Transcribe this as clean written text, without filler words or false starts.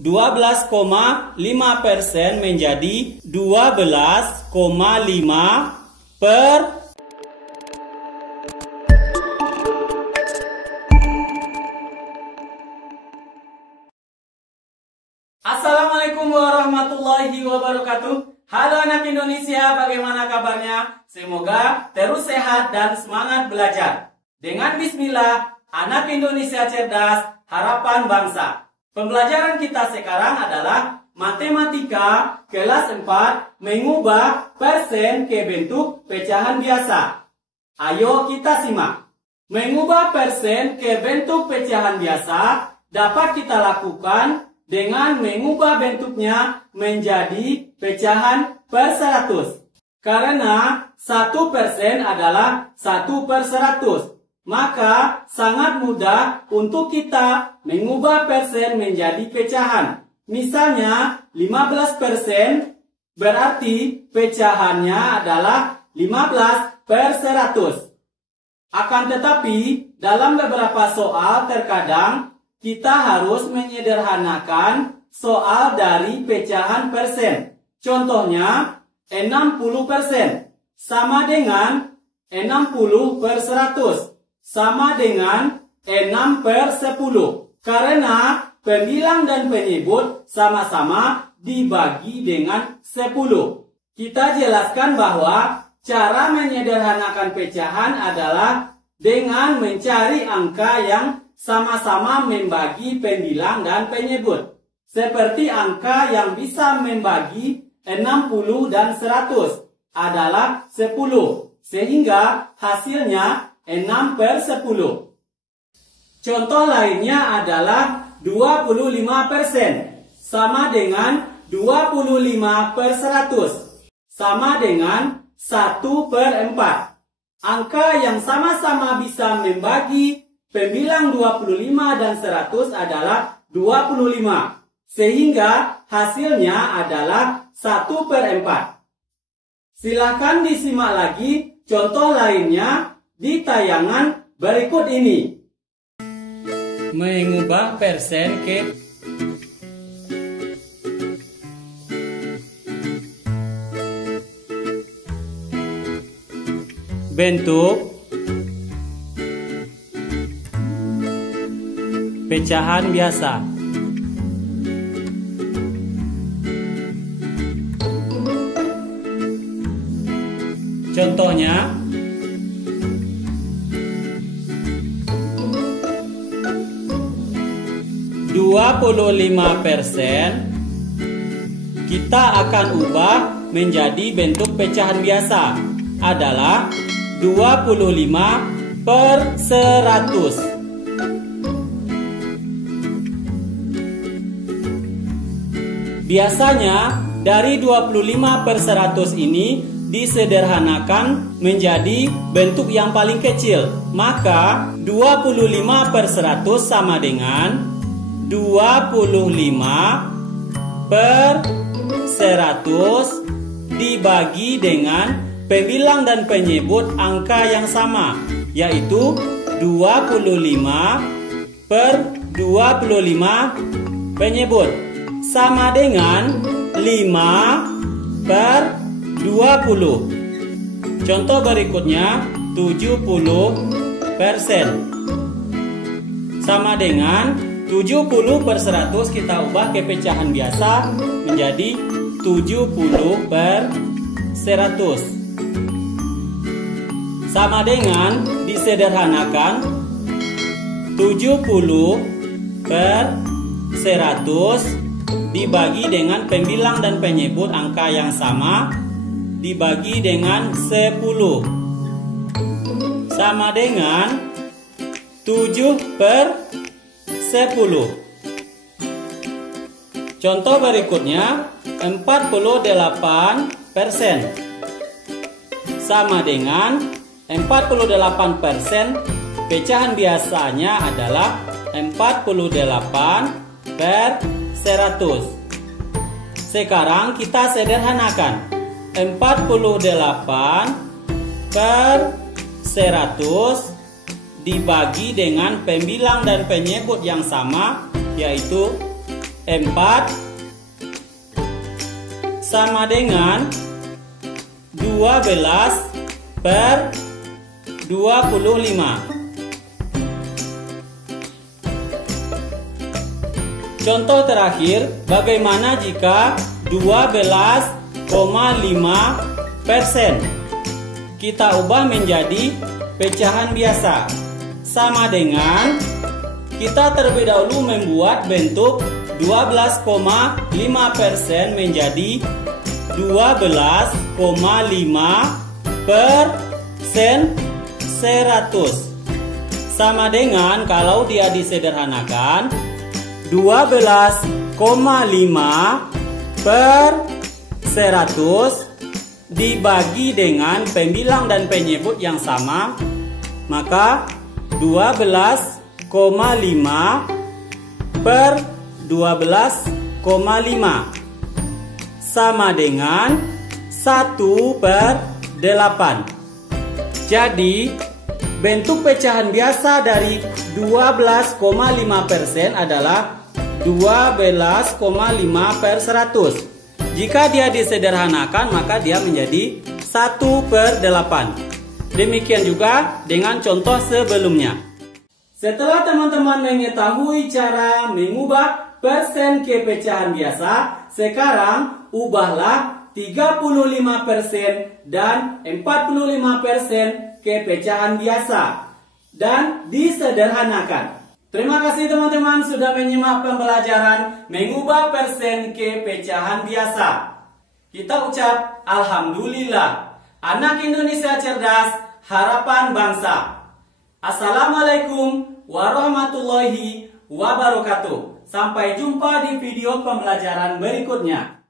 12,5% menjadi 12,5 per Assalamualaikum warahmatullahi wabarakatuh. Halo anak Indonesia, bagaimana kabarnya? Semoga terus sehat dan semangat belajar. Dengan bismillah, anak Indonesia cerdas, harapan bangsa. Pembelajaran kita sekarang adalah matematika kelas 4 mengubah persen ke bentuk pecahan biasa. Ayo kita simak. Mengubah persen ke bentuk pecahan biasa dapat kita lakukan dengan mengubah bentuknya menjadi pecahan per 100. Karena 1% adalah 1/100. Maka sangat mudah untuk kita mengubah persen menjadi pecahan. Misalnya 15% berarti pecahannya adalah 15/100. Akan tetapi dalam beberapa soal terkadang kita harus menyederhanakan soal dari pecahan persen. Contohnya 60% sama dengan 60/100 sama dengan 6/10. Karena pembilang dan penyebut sama-sama dibagi dengan 10. Kita jelaskan bahwa cara menyederhanakan pecahan adalah dengan mencari angka yang sama-sama membagi pembilang dan penyebut. Seperti angka yang bisa membagi 60 dan 100 adalah 10. Sehingga hasilnya 6/10. Contoh lainnya adalah 25% sama dengan 25/100 sama dengan 1/4. Angka yang sama-sama bisa membagi pembilang 25 dan 100 adalah 25. Sehingga hasilnya adalah 1/4. Silakan disimak lagi contoh lainnya di tayangan berikut ini. Mengubah persen ke bentuk pecahan biasa. Contohnya 25% kita akan ubah menjadi bentuk pecahan biasa adalah 25/100. Biasanya dari 25/100 ini disederhanakan menjadi bentuk yang paling kecil. Maka 25/100 sama dengan 25/100 dibagi dengan pembilang dan penyebut angka yang sama, yaitu 25/25 penyebut sama dengan 5/20. Contoh berikutnya 70% sama dengan 70/100 kita ubah ke pecahan biasa menjadi 70/100 sama dengan disederhanakan 70/100 dibagi dengan pembilang dan penyebut angka yang sama dibagi dengan 10 sama dengan 7/10. Contoh berikutnya 48% sama dengan 48% pecahan biasanya adalah 48/100. Sekarang kita sederhanakan 48/100 dibagi dengan pembilang dan penyebut yang sama, yaitu 4 sama dengan 12/25. Contoh terakhir, bagaimana jika 12,5% kita ubah menjadi pecahan biasa? Sama dengan kita terlebih dahulu membuat bentuk 12,5% menjadi 12,5% 100. Sama dengan kalau dia disederhanakan 12,5 per 100 dibagi dengan pembilang dan penyebut yang sama, maka 12,5 per 12,5 sama dengan 1 per 8. Jadi bentuk pecahan biasa dari 12,5% adalah 12,5 per 100. Jika dia disederhanakan maka dia menjadi 1 per 8. Demikian juga dengan contoh sebelumnya. Setelah teman-teman mengetahui cara mengubah persen ke pecahan biasa, sekarang ubahlah 35% dan 45% ke pecahan biasa dan disederhanakan. Terima kasih teman-teman sudah menyimak pembelajaran mengubah persen ke pecahan biasa. Kita ucap Alhamdulillah. Anak Indonesia cerdas, harapan bangsa. Assalamualaikum warahmatullahi wabarakatuh. Sampai jumpa di video pembelajaran berikutnya.